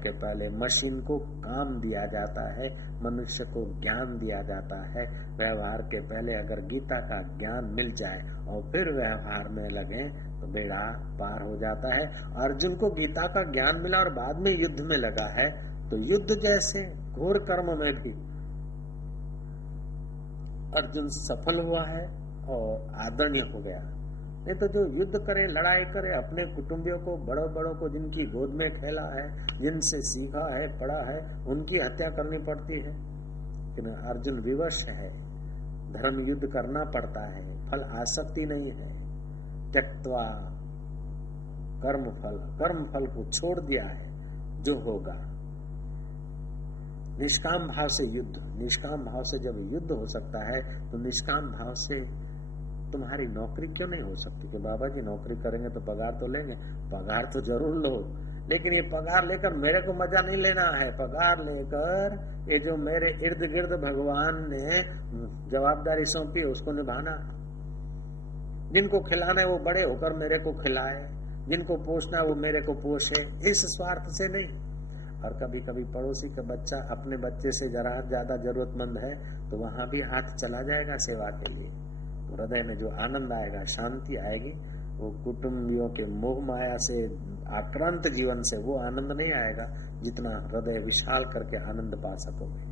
के पहले मशीन को काम दिया जाता है, मनुष्य को ज्ञान दिया जाता है। व्यवहार के पहले अगर गीता का ज्ञान मिल जाए और फिर व्यवहार में लगे तो बेड़ा पार हो जाता है। अर्जुन को गीता का ज्ञान मिला और बाद में युद्ध में लगा है, तो युद्ध जैसे घोर कर्म में भी अर्जुन सफल हुआ है और आदरणीय हो गया। नहीं तो जो युद्ध करे, लड़ाई करे, अपने कुटुंबियों को, बड़ों बड़ों को जिनकी गोद में खेला है, जिनसे सीखा है, पढ़ा है, उनकी हत्या करनी पड़ती है। लेकिन अर्जुन विवश है, धर्म युद्ध करना पड़ता है, फल आसक्ति नहीं है। त्यक्त्वा कर्म फल को छोड़ दिया है, जो होगा। निष्काम भाव से युद्ध, निष्काम भाव से जब युद्ध हो सकता है तो निष्काम भाव से तुम्हारी नौकरी क्यों नहीं हो सकती कि बाबा जी नौकरी करेंगे तो पगार तो लेंगे। पगार तो जरूर लो, लेकिन ये पगार लेकर मेरे को मजा नहीं लेना है। पगार लेकर ये जो मेरे इर्द गिर्द भगवान ने जवाबदारी सौंपी उसको निभाना। जिनको खिलाना है वो बड़े होकर मेरे को खिलाए, जिनको पोषना है वो मेरे को पोषे, इस स्वार्थ से नहीं। और कभी कभी पड़ोसी का बच्चा अपने बच्चे से जरा ज्यादा जरूरतमंद है तो वहां भी हाथ चला जाएगा सेवा के लिए। हृदय में जो आनंद आएगा, शांति आएगी, वो कुटुंबियों के मोह माया से आक्रांत जीवन से वो आनंद नहीं आएगा जितना हृदय विशाल करके आनंद पा सकोगे।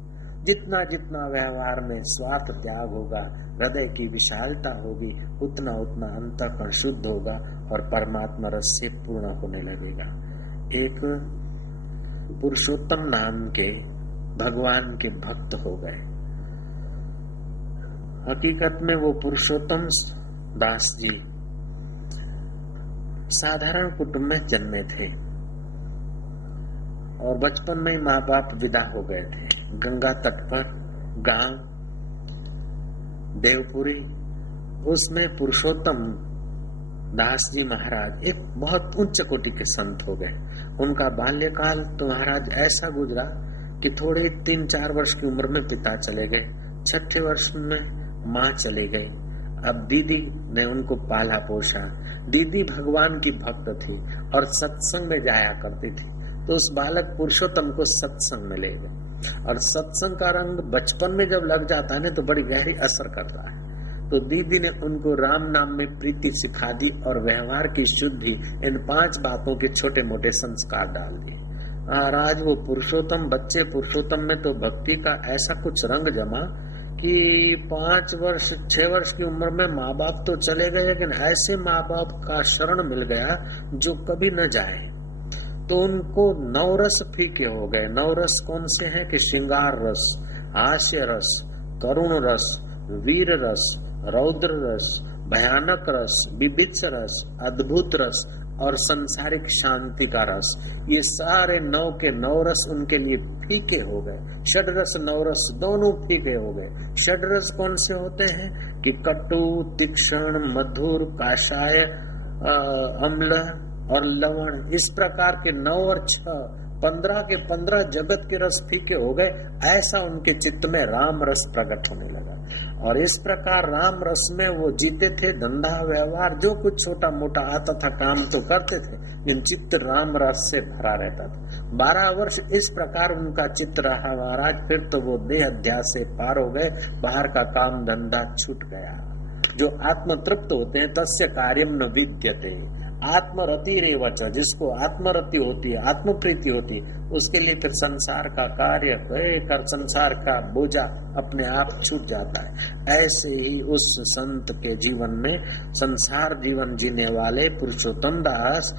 जितना जितना व्यवहार में स्वार्थ त्याग होगा, हृदय की विशालता होगी, उतना उतना अंतःकरण शुद्ध होगा और परमात्मा रस से पूर्ण होने लगेगा। एक पुरुषोत्तम नाम के भगवान के भक्त हो गए। हकीकत में वो पुरुषोत्तम दास जी साधारण कुटुंब में जन्मे थे और बचपन में माँ बाप विदा हो गए थे। गंगा तट पर गांव देवपुरी, उसमें पुरुषोत्तम दास जी महाराज एक बहुत उच्च कोटि के संत हो गए। उनका बाल्यकाल तो महाराज ऐसा गुजरा कि थोड़े 3-4 वर्ष की उम्र में पिता चले गए, 6ठे वर्ष में माँ चले गई। अब दीदी ने उनको पाला पोषा। दीदी भगवान की भक्त थी और सत्संग में जाया करती थी, तो उस बालक पुरुषोत्तम को सत्संग में ले गए। और सत्संग का रंग बचपन में जब लग जाता है ना तो बड़ी गहरी असर करता है। तो दीदी ने उनको राम नाम में प्रीति सिखा दी और व्यवहार की शुद्धि, इन 5 बातों के छोटे मोटे संस्कार डाल दिए। महाराज वो पुरुषोत्तम बच्चे, पुरुषोत्तम में तो भक्ति का ऐसा कुछ रंग जमा कि 5 वर्ष 6 वर्ष की उम्र में माँ बाप तो चले गए, लेकिन ऐसे माँ बाप का शरण मिल गया जो कभी न जाए। तो उनको 9 रस फीके हो गए। 9 रस कौन से हैं कि श्रृंगार रस, हास्य रस, करुण रस, वीर रस, रौद्र रस, भयानक रस, विभित्स रस, अद्भुत रस और संसारिक शांति का रस। ये सारे 9 के 9 रस उनके लिए फीके हो गए। षड्रस 9 रस दोनों फीके हो गए। षड्रस कौन से होते हैं कि कटु, तीक्ष्ण, मधुर, काषाय, अम्ल और लवण, इस प्रकार के 9 और 6 15 के 15 जगत के रस फीके हो गए। ऐसा उनके चित्त में राम रस प्रकट होने लगा और इस प्रकार राम रस में वो जीते थे। धंधा व्यवहार जो कुछ छोटा मोटा आता था काम तो करते थे, लेकिन चित्त राम रस से भरा रहता था। 12 वर्ष इस प्रकार उनका चित्त रहा महाराज। फिर तो वो देह अध्यास से पार हो गए, बाहर का काम धंधा छूट गया। जो आत्म तृप्त होते हैं तस्य कार्यम न विद्यते। आत्मरति रेवच, जिसको आत्मरति होती है, आत्मप्रीति होती है, उसके लिए फिर संसार का कार्य कर संसार का बोझा अपने आप छूट जाता है। ऐसे ही उस संत के जीवन में संसार जीवन जीने वाले पुरुषोत्तम दास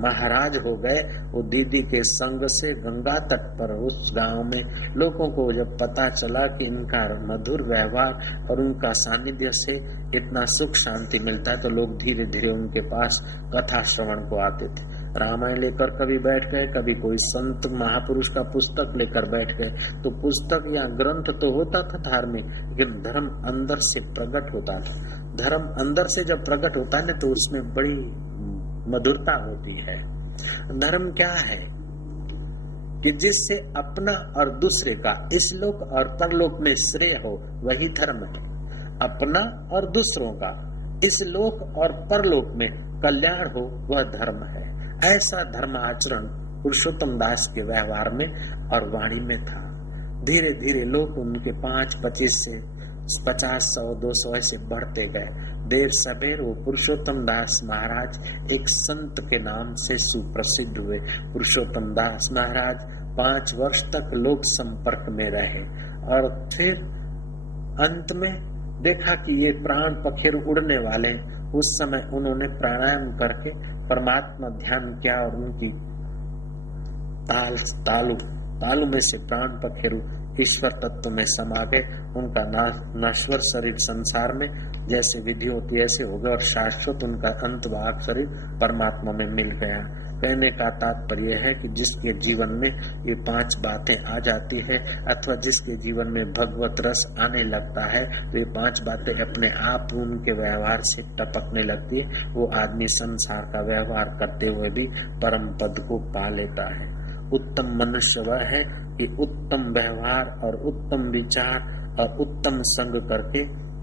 महाराज हो गए। वो दीदी के संग से गंगा तट पर उस गांव में लोगों को जब पता चला कि इनका मधुर व्यवहार और उनका सानिध्य से इतना सुख शांति मिलता है, तो लोग धीरे धीरे उनके पास कथा श्रवण को आते थे। रामायण लेकर कभी बैठ गए, कभी कोई संत महापुरुष का पुस्तक लेकर बैठ गए। तो पुस्तक या ग्रंथ तो होता था धार्मिक, लेकिन धर्म अंदर से प्रकट होता था। धर्म अंदर से जब प्रकट होता है ना तो उसमें बड़ी मधुरता होती है। धर्म क्या है कि जिससे अपना और दूसरे का इस लोक और परलोक में श्रेय हो, वही धर्म है। अपना और दूसरों का इस लोक और परलोक में कल्याण हो, वह धर्म है। ऐसा धर्म आचरण पुरुषोत्तम दास के व्यवहार में और वाणी में था। धीरे धीरे लोग उनके 5-25 से 50, 100, 200 ऐसे बढ़ते गए। देर सबेर वो पुरुषोत्तम दास महाराज एक संत के नाम से सुप्रसिद्ध हुए। पुरुषोत्तम दास महाराज 5 वर्ष तक लोक संपर्क में रहे और फिर अंत में देखा कि ये प्राण पखेरु उड़ने वाले। उस समय उन्होंने प्राणायाम करके परमात्मा ध्यान किया और उनकी तालु में से प्राण पखेरु ईश्वर तत्व में समा गए। उनका नश्वर शरीर संसार में जैसे विधि होती ऐसे हो गया और शाश्वत उनका अंतभाग शरीर परमात्मा में मिल गया। कहने का तात्पर्य है कि जिसके जीवन में ये 5 बातें आ जाती है अथवा जिसके जीवन में भगवत रस आने लगता है तो ये 5 बातें अपने आप उनके व्यवहार से टपकने लगती है। वो आदमी संसार का व्यवहार करते हुए भी परम पद को पा लेता है। उत्तम मनुष्य वह है कि उत्तम व्यवहार और उत्तम विचार और उत्तम संग करके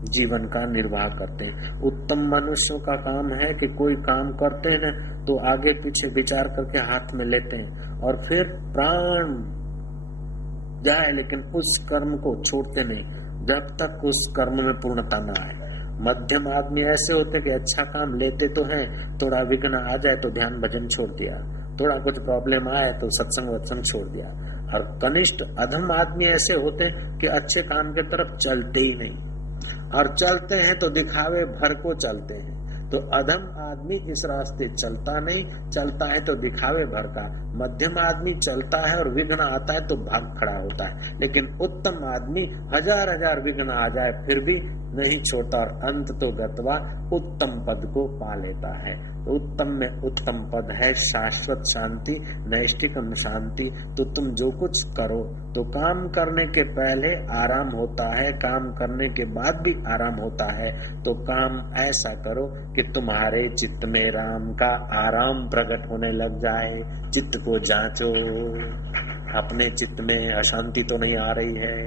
जीवन का निर्वाह करते हैं। उत्तम मनुष्यों का काम है कि कोई काम करते हैं तो आगे पीछे विचार करके हाथ में लेते हैं और फिर प्राण जाए लेकिन उस कर्म को छोड़ते नहीं जब तक उस कर्म में पूर्णता न आए। मध्यम आदमी ऐसे होते कि अच्छा काम लेते तो हैं, थोड़ा विघ्न आ जाए तो ध्यान भजन छोड़ दिया, थोड़ा कुछ प्रॉब्लम आए तो सत्संग वत्संग छोड़ दिया। और कनिष्ठ अधम आदमी ऐसे होते कि अच्छे काम के तरफ चलते ही नहीं और चलते हैं तो दिखावे भर को चलते हैं। तो अधम आदमी इस रास्ते चलता नहीं, चलता है तो दिखावे भर का। मध्यम आदमी चलता है और विघ्न आता है तो भाग खड़ा होता है, लेकिन उत्तम आदमी 1000 विघ्न आ जाए फिर भी नहीं छोड़ता और अंत तो गत्वा उत्तम पद को पा लेता है। उत्तम में उत्तम पद है शाश्वत शांति, नैष्ठिकम शांति। तो तुम जो कुछ करो तो काम करने के पहले आराम होता है, काम करने के बाद भी आराम होता है। तो काम ऐसा करो कि तुम्हारे चित्त में राम का आराम प्रकट होने लग जाए। चित्त को जांचो, अपने चित्त में अशांति तो नहीं आ रही है,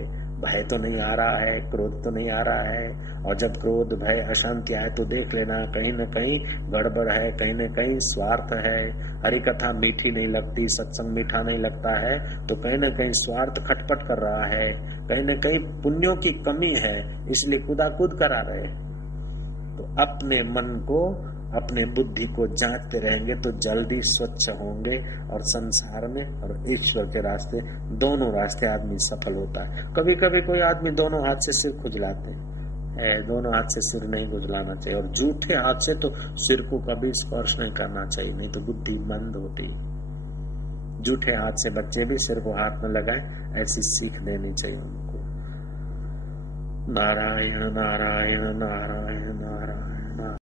भय तो नहीं आ रहा है, क्रोध तो नहीं आ रहा है। और जब क्रोध भय अशांति आए तो देख लेना कहीं न कहीं गड़बड़ है, कहीं न कहीं स्वार्थ है। हरि कथा मीठी नहीं लगती, सत्संग मीठा नहीं लगता है तो कहीं न कहीं स्वार्थ खटपट कर रहा है, कहीं न कहीं पुण्यों की कमी है, इसलिए कूदाकूद करा रहे। तो अपने मन को, अपने बुद्धि को जांचते रहेंगे तो जल्दी स्वच्छ होंगे और संसार में और ईश्वर के रास्ते, दोनों रास्ते आदमी सफल होता है। कभी कभी कोई आदमी दोनों हाथ से सिर खुजलाते हैं, दोनों हाथ से सिर नहीं खुजलाना चाहिए और झूठे हाथ से तो सिर को कभी स्पर्श नहीं करना चाहिए, नहीं तो बुद्धि मंद होती। झूठे हाथ से बच्चे भी सिर को हाथ में लगाएं, ऐसी सीख देनी चाहिए उनको। नारायण नारायण नारायण नारायण।